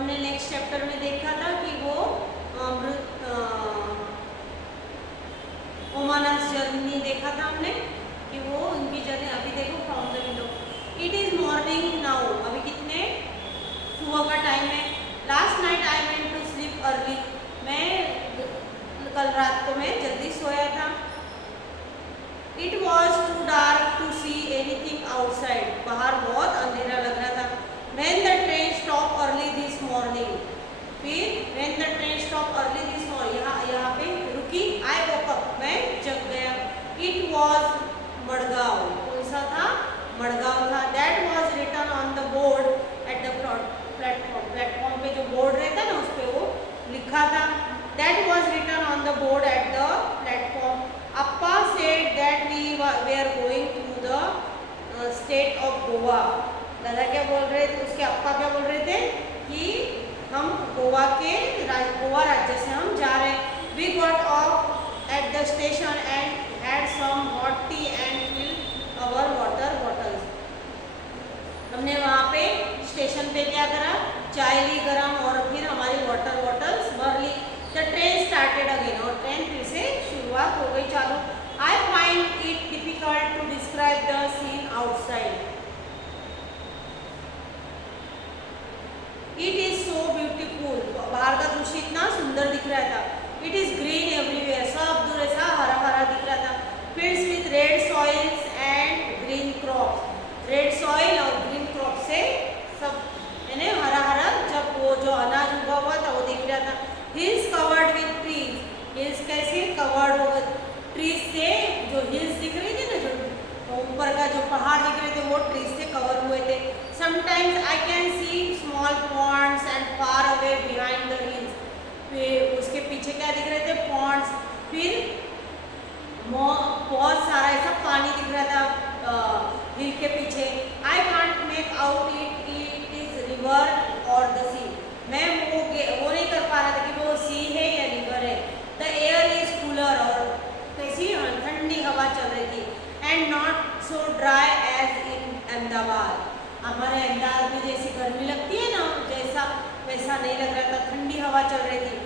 हमने next chapter में देखा था कि वो ओमानास जर्नी देखा था हमने कि वो उनकी जर्नी। अभी देखो from the window, it is morning now, अभी कितने सुबह का टाइम है। Last night I went to sleep early, मैं कल रात को मैं जल्दी सोया था। It was too dark to see anything outside, बाहर बहुत अंधेरा लग रहा था। When the train stop early this morning, फिर when the train stop early this morning, यहाँ पे रुकी। आई वोक अप, मैं जग गया। इट वॉज मडगांव, कौन सा था? मडगांव था। That was written on the board at the platform, platform पे जो बोर्ड रहता है ना उस पर वो लिखा था। That was written on the board at the platform. Appa said that we were going to the state of Goa. दादा क्या बोल रहे थे? उसके अप्पा क्या बोल रहे थे कि हम गोवा राज्य से हम जा रहे हैं। We got off at the station and had some hot tea and filled our water bottles. हमने वहाँ पे स्टेशन पे क्या करा? चाय ली गरम और फिर हमारी वाटर बॉटल्स भर ली। The train started again, और ट्रेन फिर से शुरुआत हो गई, चालू। I find it difficult to describe the scene outside. It is so beautiful. बाहर का दृश्य इतना सुंदर दिख रहा था। It is green everywhere. सब दूर ऐसा हरा हरा दिख रहा था। Fields with red soils and green crops. Red soil और green crop से सब यानी हरा हरा, जब वो जो अनाज उगा हुआ था वो दिख रहा था। Hills covered with trees. Hills कैसे कवर्ड हो गए? ट्रीज से, जो हिल्स दिख रही थी ना, जो ऊपर का जो पहाड़ दिख रहे थे वो ट्रीज से कवर हुए थे। Sometimes I can see small ponds and far away behind the hills. फिर उसके पीछे क्या दिख रहे थे? ponds। फिर बहुत सारा ऐसा पानी दिख रहा था हिल के पीछे। I can't make out it is river or the sea. मैं वो नहीं कर पा रहा था कि वो सी है या रिवर है। द एयर इज कूलर, और कैसी ठंडी हवा चल रही थी। And not so dry as in Ahmedabad, हमारे अहमदाबाद में जैसी गर्मी लगती है ना जैसा, वैसा नहीं लग रहा था, ठंडी हवा चल रही थी।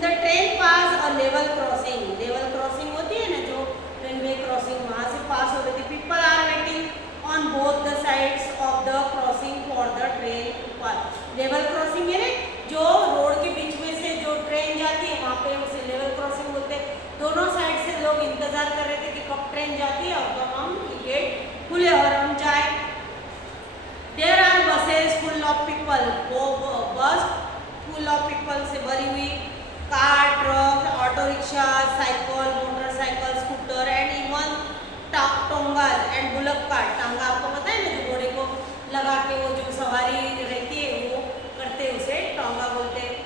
The train pass a level crossing, level crossing होती है ना जो रेलवे क्रॉसिंग, वहाँ से पास हो रही थी। People are waiting on both the sides of the crossing for the train to pass. Level crossing है जो रोड के बीच में से जो ट्रेन जाती है वहाँ पे उसे लेवल क्रॉसिंग बोलते हैं। दोनों साइड से लोग इंतजार कर रहे थे कि कब ट्रेन जाती है और कब हम गेट खुले और हम जाए। There are buses full of people, वो बस फुल ऑफ पीपल से भरी हुई। Car, truck, auto rickshaw, cycle, motorcycle, scooter and even tongas and bullock cart. टांगा आपको पता है ना, जो घोड़े को लगा के वो जो सवारी रहती है वो करते हैं, उसे टोंगा बोलते हैं।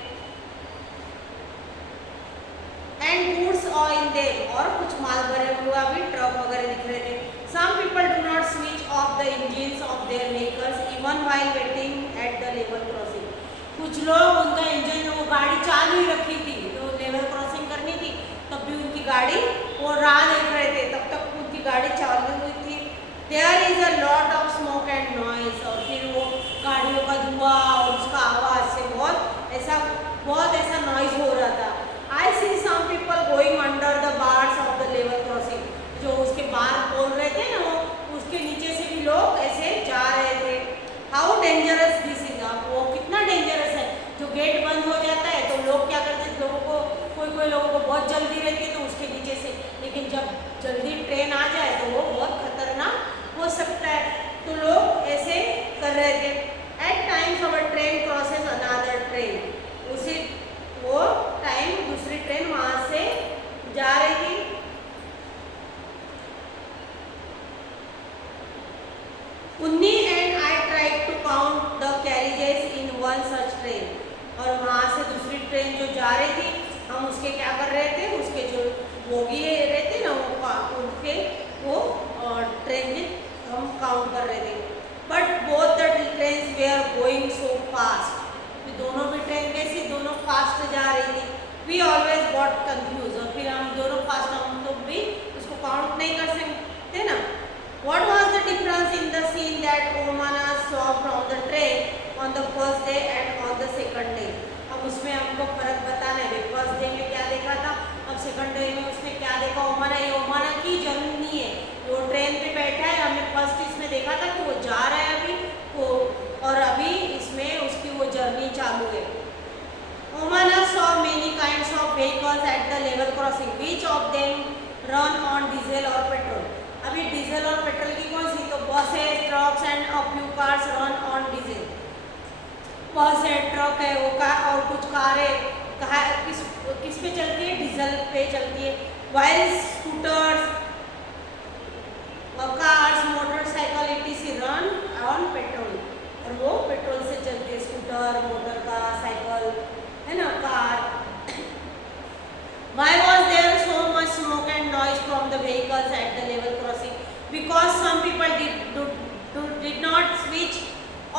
एंड गुड्स और इन देम, और कुछ माल भरे हुआ भी ट्रक वगैरह दिख रहे थे। Some people do not switch off the engines of their vehicles even while waiting at the level crossing. कुछ लोग उनका इंजन, वो गाड़ी चालू ही रखी थी, तो लेवल क्रॉसिंग करनी थी, तब भी उनकी गाड़ी वो राह देख रहे थे, तब तक उनकी गाड़ी चालू हुई थी। There is a lot of smoke and noise, और फिर वो गाड़ियों का धुआं और उसका आवाज़ से बहुत ऐसा नॉइज हो रहा था। I see some people going under the bars of the level crossing, जो उसके बार बोल रहे थे ना वो, उसके नीचे से भी लोग ऐसे जा रहे थे। हाउ डेंजरस दिस इज, वो कितना डेंजरस है। जो गेट बंद हो जाता है तो लोग क्या करते हैं, लोगों को कोई लोगों को बहुत जल्दी रहती है तो उसके नीचे से, लेकिन जब जल्दी ट्रेन आ जाए तो वो बहुत खतरनाक हो सकता है, तो लोग ऐसे कर रहे थे। एट टाइम्स अवर ट्रेन क्रॉसेस अनदर ट्रेन, उसी वो टाइम दूसरी ट्रेन वहाँ से जा रही थी। Unni and I tried to count the carriages in one such train, और वहाँ से दूसरी ट्रेन जो जा रही थी हम उसके क्या कर रहे थे, उसके जो बोगी रहते ना वो उनके वो ट्रेन में हम काउंट कर रहे थे। But both the trains they are going so fast, दोनों भी ट्रेन कैसी, दोनों फास्ट जा रही थी। वी ऑलवेज गॉट कंफ्यूज, और फिर हम दोनों फास्ट, हम तो भी उसको काउंट नहीं कर सकते ना। What was the the difference in the scene that Omana saw from the train on the first day and on the second day. अब उसमें हमको फर्क बताना है, फर्स्ट डे में क्या देखा था, अब सेकंड डे में उसने क्या देखा। ओमाना, ये ओमाना की जर्नी है, वो ट्रेन पे बैठा है। हमने फर्स्ट इसमें देखा था कि वो जा रहा है अभी वो, और अभी इसमें उसकी वो जर्नी चालू है। ओमाना saw many kinds of vehicles at the level crossing. Which of them run on diesel or petrol? अभी डीजल और पेट्रोल की कौन सी, तो buses, trucks and a few cars run on diesel. बस है, ट्रक है, वो कार और कुछ कार है, किस पे चलती है, डीजल पे चलती है। While scooters, cars, motorcycle etc run on petrol, और वो पेट्रोल से चलते हैं। स्कूटर, मोटर कार, साइकिल है ना, car. Why was there so much smoke and noise from the vehicles at the level crossing? Because some people did not switch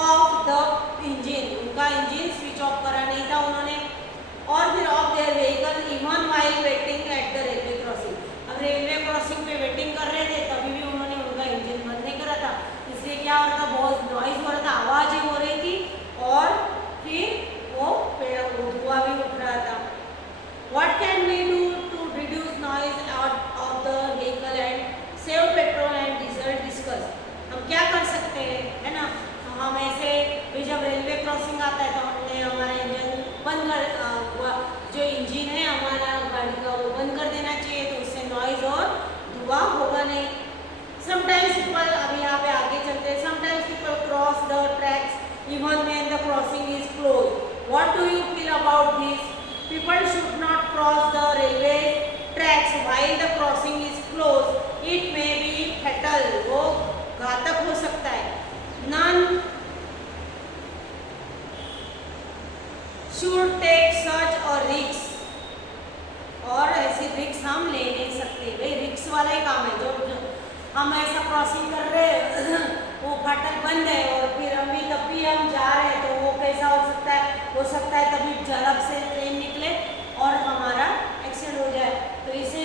off the engine. उनका engine switch off करा नहीं था उन्होंने, और फिर of their vehicle even while waiting at the railway crossing. अब railway crossing पे waiting कर रहे थे, तभी भी उन्होंने उनका इंजन बंद नहीं करा था। इसलिए क्या हो रहा था, बहुत नॉइज हो रहा था, आवाज़ें हो रही थी, और फिर वो धुआं भी उठ रहा था। What can we do to reduce noise out of the vehicle and save petrol and diesel? Discuss. हम क्या कर सकते हैं, है ना। हम ऐसे जब रेलवे क्रॉसिंग आता है तो हमने हमारा इंजन बंद कर, जो इंजन है हमारा गाड़ी का वो बंद कर देना चाहिए, तो उससे नॉइज और धुआं होगा नहीं। समटाइम्स पीपल, अभी यहाँ पे आगे चलते हैं, sometimes people cross the tracks even when the crossing is close. What do you feel about this? People should not cross the railway tracks while the crossing is closed. It may be fatal. वो घातक हो सकता है। None should take such a risk. और ऐसी रिक्स हम ले नहीं सकते। भाई रिक्स वाला ही काम है, जो हम ऐसा क्रॉसिंग कर रहे हैं, वो फाटक बंद है और फिर अभी तब भी हम जा रहे हैं, तो वो कैसा हो सकता है तभी झड़प से ट्रेन निकले और हमारा एक्सीडेंट हो जाए। तो इसे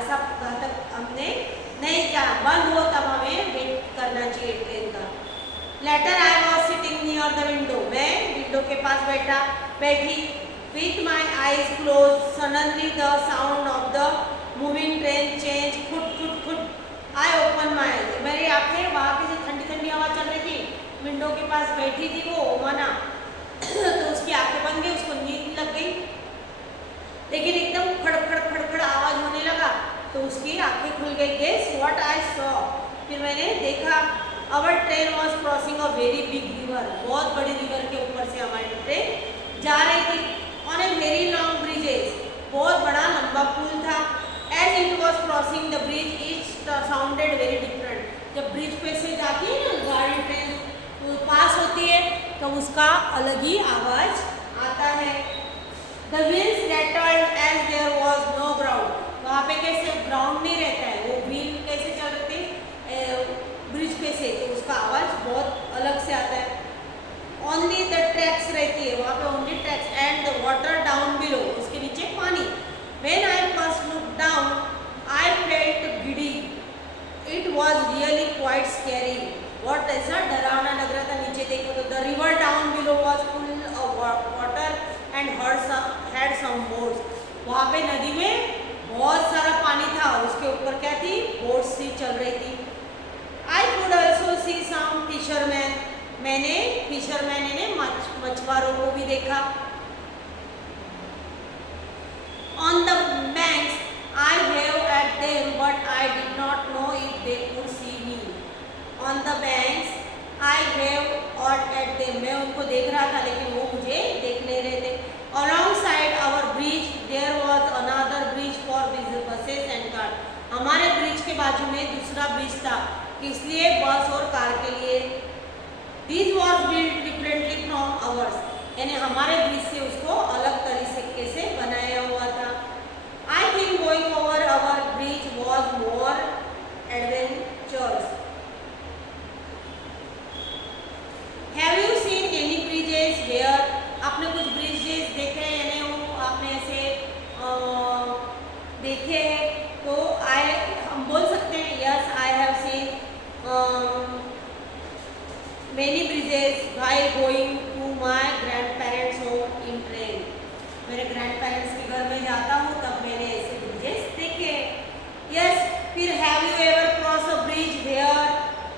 ऐसा घातक हमने नहीं किया, बंद हो तब हमें वेट करना चाहिए ट्रेन का। Later I was sitting near the window, मैं विंडो के पास बैठी with my eyes close. Suddenly the sound of the moving train change, खुट खुट खुट। आई ओपन माई, मेरी आंखें, वहाँ की जो ठंडी ठंडी हवा चल रही थी, विंडो के पास बैठी थी वो ओमाना, तो उसकी आंखें बंद गई, उसको नींद लग गई, लेकिन एकदम खड़खड़ आवाज होने लगा, तो उसकी आंखें खुल गई। गेस व्हाट आई सॉ, फिर मैंने देखा, our train was crossing a very big river, बहुत बड़ी रिवर के ऊपर से हमारी ट्रेन जा रही थी। On a very long bridges, बहुत बड़ा लंबा पुल था। As it was crossing the bridge it sounded very different. जब ब्रिज पे से जाती है ना गाड़ी, ट्रेन पास होती है, तो उसका अलग ही आवाज आता है। The wheels rattled as there was no ground, वहाँ पे कैसे ग्राउंड नहीं रहता है, वो व्हील कैसे चल रहे थे ब्रिज पे से, तो उसका आवाज बहुत अलग से आता है। ओनली द ट्रैक्स रहती है वहाँ पे, only tracks and the water down below, उसके नीचे पानी। When I first look down I felt giddy, it was really quite scary. बहुत ऐसा डरावना लग रहा था नीचे देखो तो। The river down below was full of water and had some boats, वहाँ पे नदी में बहुत सारा पानी था, उसके ऊपर क्या थी, बोट्स सी चल रही थी। I could also see some fisherman, मैंने फिशरमैन ने मछुआरों को भी देखा। On the banks I wave at them but I did not know if they could see me. On the banks I wave और एट देम, मैं उनको देख रहा था लेकिन वो मुझे देख नहीं रहे थे। Alongside our bridge there was another bridge for buses and car, हमारे ब्रिज के बाजू में दूसरा ब्रिज था, किस लिए, बस और कार के लिए। This was built differently from hours, यानी हमारे ब्रिज से उसको अलग तरीके से बनाया हुआ था। I think going over our bridge was more adventurous. Have you seen any bridges where, आपने कुछ ब्रिजेस देखे हैं, यानी वो आपने ऐसे देखे हैं, तो हम बोल सकते हैं yes I have seen many bridges while going to my grandparents home in train. मेरे grandparents के घर में जाता हूँ तब मैंने ऐसे ब्रिजेस देखे. Yes, फिर have you ever crossed a bridge where?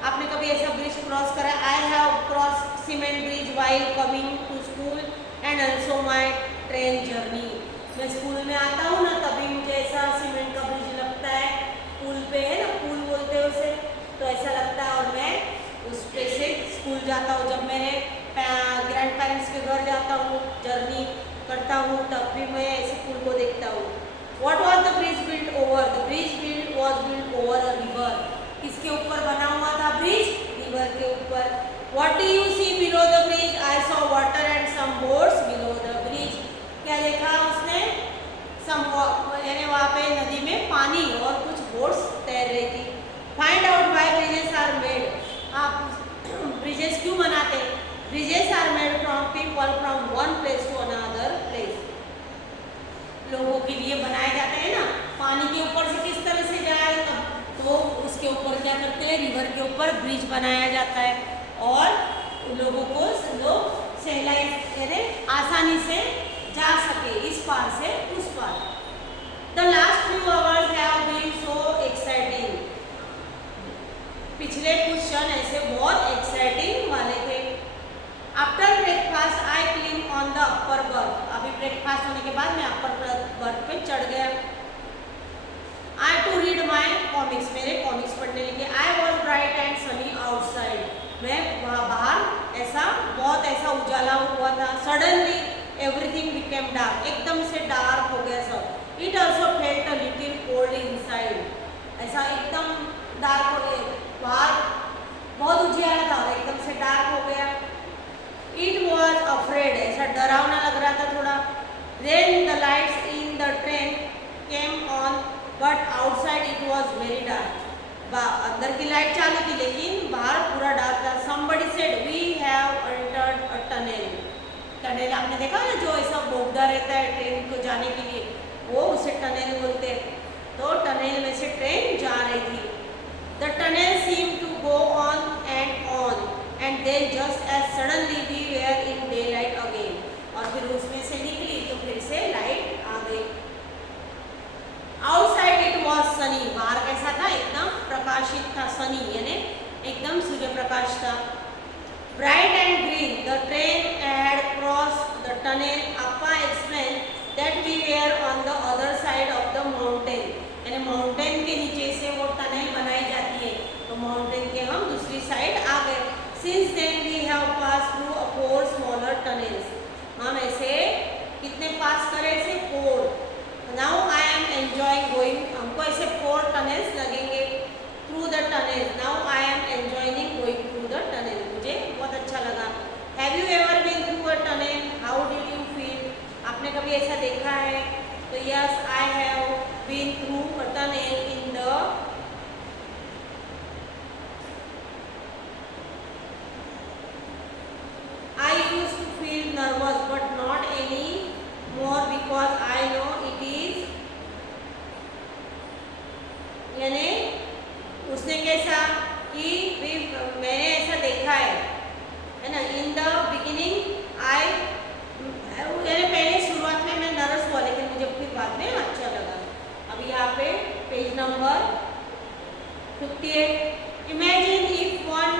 आपने कभी ऐसा ब्रिज क्रॉस करा? I have crossed cement bridge while coming to school and also my train journey. मैं स्कूल में आता हूँ ना तभी मुझे ऐसा सीमेंट का ब्रिज लगता है, पुल पे है ना, पुल बोलते हैं उसे, तो ऐसा लगता है और मैं उस पे से स्कूल जाता हूँ. जब मेरे ग्रैंड पेरेंट्स के घर जाता हूँ, जर्नी करता हूँ, तब भी मैं ऐसे पुल को देखता हूँ. What was the bridge built over? The bridge was built over a river. किसके ऊपर बना हुआ था ब्रिज? रिवर के ऊपर. What do you see below the bridge? I saw water and some boats below the bridge. क्या देखा उसने? यानी वहाँ पे नदी में पानी और कुछ बोट्स तैर रही थी. Find out why bridges are made. आप ब्रिजेस क्यों बनाते हैं? Bridges are made from people from one place to another place. लोगों के लिए बनाए जाते हैं ना. पानी के ऊपर से किस तरह से जाए तो उसके ऊपर क्या करते हैं? रिवर के ऊपर ब्रिज बनाया जाता है और लोगों को लोग सहलाई यानी आसानी से जा सके इस पार से उस पार. The last few hours have been so exciting. पिछले कुछ क्षण ऐसे बहुत एक्साइटिंग वाले थे. After breakfast, I climbed on the upper berth. अभी ब्रेकफास्ट होने के बाद मैं अपर बर्थ पे चढ़ गया. I to read my comics. मेरे कॉमिक्स पढ़ने लगे. I was bright and sunny outside. मैं बाहर ऐसा बहुत ऐसा उजाला हुआ था. Suddenly everything became dark. एकदम से डार्क हो गया सब. It also felt a little cold inside. ऐसा एकदम डार्क हो गया, बाहर बहुत उजियारा था और एकदम से डार्क हो गया. It was afraid. ऐसा डरावना लग रहा था थोड़ा. Then the lights in the train came on, but outside it was very dark. अंदर की लाइट चालू थी लेकिन बाहर पूरा डार्क था. Somebody said we have entered a tunnel. Tunnel आपने देखा ना जो ऐसा बोगदा रहता है ट्रेन को जाने के लिए, वो उसे टनल बोलते हैं. तो टनल में से ट्रेन जा रही थी. The tunnel seemed to go on, and then just as suddenly we were in daylight again. और फिर उसमें से निकली तो फिर से लाइट आ गई. Outside it was sunny. बाहर कैसा था? एकदम प्रकाशित था. sunny यानी एकदम सूर्य प्रकाश था. Bright and green. The train had crossed the tunnel. Appa explained that we were on the other side of the mountain. यानी माउंटेन के नीचे से वो टनल बनाई जाती है, तो माउंटेन के हम दूसरी साइड आ गए. Since then we have passed through 4 smaller tunnels. हम ऐसे कितने पास करे? ऐसे 4. Now I am enjoying going. हमको ऐसे 4 tunnels लगेंगे. Through the tunnel. Now I am enjoying going through the tunnel. मुझे बहुत अच्छा लगा. Have you ever been through a tunnel? How did you feel? आपने कभी ऐसा देखा है? तो yes, I have been through a tunnel in the I used to feel nervous but not any more because I know it is. यानी उसने कैसा कि मैंने ऐसा देखा है ना. इन द बिगिनिंग आई यानी पहले शुरुआत में मैं नर्वस हुआ लेकिन मुझे फिर बाद में अच्छा लगा. अभी यहाँ पे page number 58. Imagine if one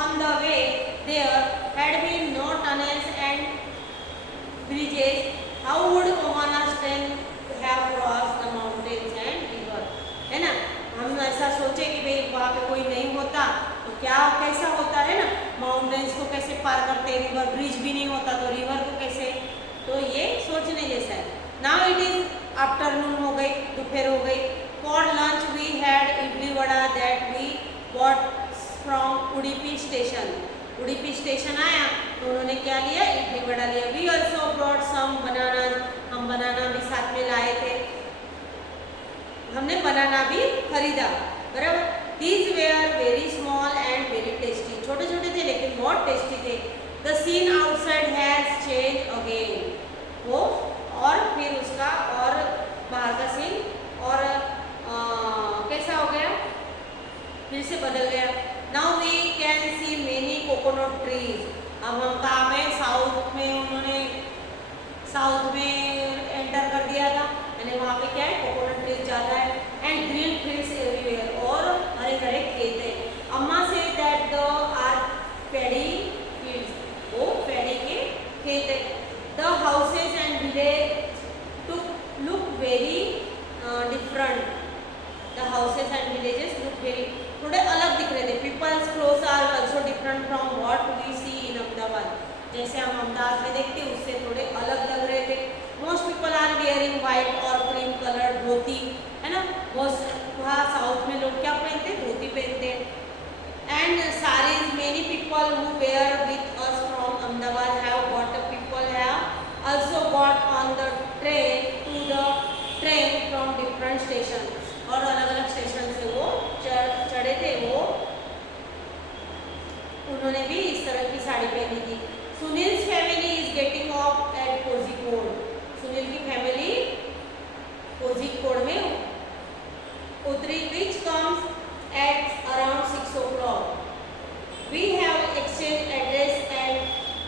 on the way there had been no tunnels and bridges. How would Omaha's train have crossed the mountains and river? है ना. हम ऐसा सोचे कि भाई वहाँ पे कोई नहीं होता तो क्या कैसा होता है ना, माउंटेन्स को कैसे पार करते, रिवर ब्रिज भी नहीं होता तो रिवर को कैसे. तो ये सोचने जैसा है. नाउ इट इज आफ्टरनून हो गई, दोपहर हो गई. For lunch we had idli vada that we bought from Udupi station. Udupi station आया तो उन्होंने क्या लिया? इडली वड़ा लिया. We also brought some banana. हम बनाना भी साथ में लाए थे, हमने बनाना भी खरीदा. बराबर. These were very small and very tasty. छोटे छोटे थे लेकिन बहुत टेस्टी थे. The scene outside has changed again. वो और फिर उसका और बाहर का सीन और कैसा हो गया? फिर से बदल गया. Now we can see many coconut trees. अब हम कहाँ पे, साउथ में, उन्होंने साउथ में एंटर कर दिया था, यानी वहाँ पे क्या है, कोकोनट ट्रीज ज़्यादा है। एंड ग्रीन फील्ड्स एवरीवेयर, और हरे हरे खेत है। अम्मा से that the are paddy fields, वो पैडी के खेत है। The houses and village too look very different. The houses and villages look very, थोड़े अलग दिख रहे थे। People's clothes are also different from what we see in Ahmedabad, जैसे हम अहमदाबाद में देखते हैं उससे थोड़े अलग लग रहे थे। Most people are wearing white और क्रीम कलर धोती, है ना, वहाँ साउथ में लोग क्या पहनते हैं, धोती पहनते हैं। And saris, many people who were with us from Ahmedabad have got, people have also got on the train to the train from different station, और अलग अलग स्टेशन से वो चढ़े थे, वो उन्होंने भी इस तरह की साड़ी पहनी थी। Sunil's family is getting off at Kozhikode, Sunil की फैमिली कोझिकोड में उतरी, which comes at around 6 o'clock. We have exchanged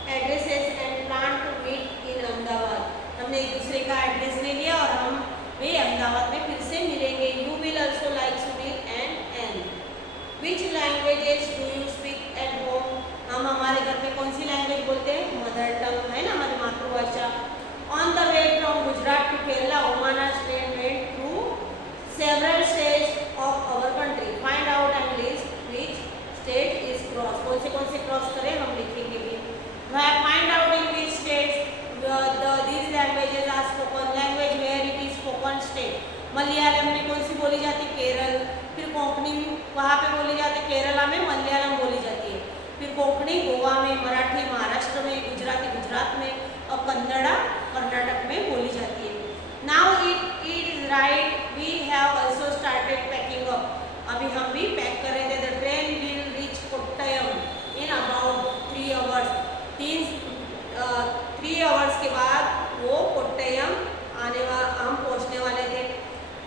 addresses and plan to meet in Ahmedabad. हमने एक दूसरे का एड्रेस ले लिया और हम वे अहमदाबाद में फिर से मिलेंगे। You will also like Sunil and Anne. Which languages do you speak at home? हम हमारे घर में कौन सी लैंग्वेज बोलते हैं, मदर टंग, है ना, हमारी मातृभाषा। On the way from Gujarat to Kerala, Omana's train went through several states of our country. Find out and list which state is cross. कौन से क्रॉस करें हम लिखेंगे भी। Find out in which states these languages are spoken. Language where it is spoken state. Malayalam में कौन सी बोली जाती है, केरल। फिर कोंकणी वहाँ पे बोली जाती है, केरला में मलयालम बोली जाती है। फिर कोंकणी गोवा में, मराठी महाराष्ट्र में, गुजराती गुजरात में, और कन्नड़ा कर्नाटक में बोली जाती है। Now it is right, we have also started packing up. अभी हम भी पैक कर रहे थे। The train will reach Kottayam in about 3 hours। 3 hours के बाद वो कोट्टयम हम पहुँचने वाले थे।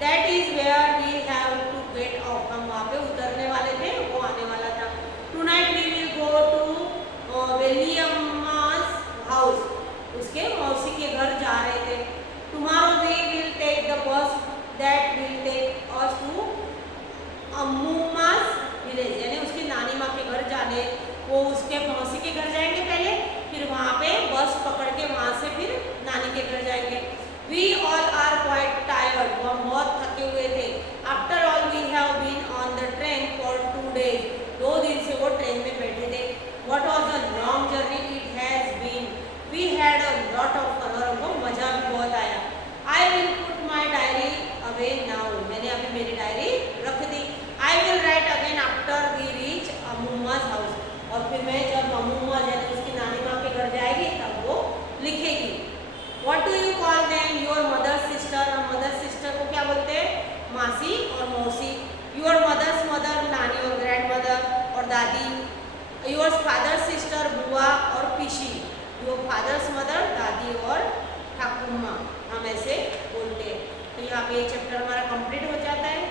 That is where we have to get off, हम वहाँ पे उतरने वाले थे, वो आने वाला था। Tonight we will go to William's house, उसके मौसी के घर जा रहे थे। Tomorrow we will take the bus that will take us to Ammumma's village, यानी उसकी नानी माँ के घर जाने, वो उसके मौसी के घर जाएंगे पहले, फिर वहाँ पे बस पकड़ के वहाँ से फिर नानी के घर जाएंगे। We all are quite tired, हम बहुत थके हुए थे। After all we have been on the train for 2 days, 2 दिन से वो ट्रेन में बैठे थे। What was a long journey it has been. We had a lot of fun, और हमको मजा भी बहुत आया। I will put my diary away now, मैंने अभी मेरी डायरी रख दी। I will write again after we reach अम्मूमा's house, और फिर मैं जब अम्मूमा यानी उसकी नानी माँ के घर जाएगी तब वो लिखेगी। What do you call them? Your mother's sister, और मदर सिस्टर को क्या बोलते हैं, मासी और मौसी। Your mother's mother, नानी और ग्रैंड मदर और दादी। Your father's sister, बुआ और पीशी। Your father's mother, दादी और ठाकुमा, हम ऐसे बोलते हैं। तो यहाँ पे ये चैप्टर हमारा कंप्लीट हो जाता है।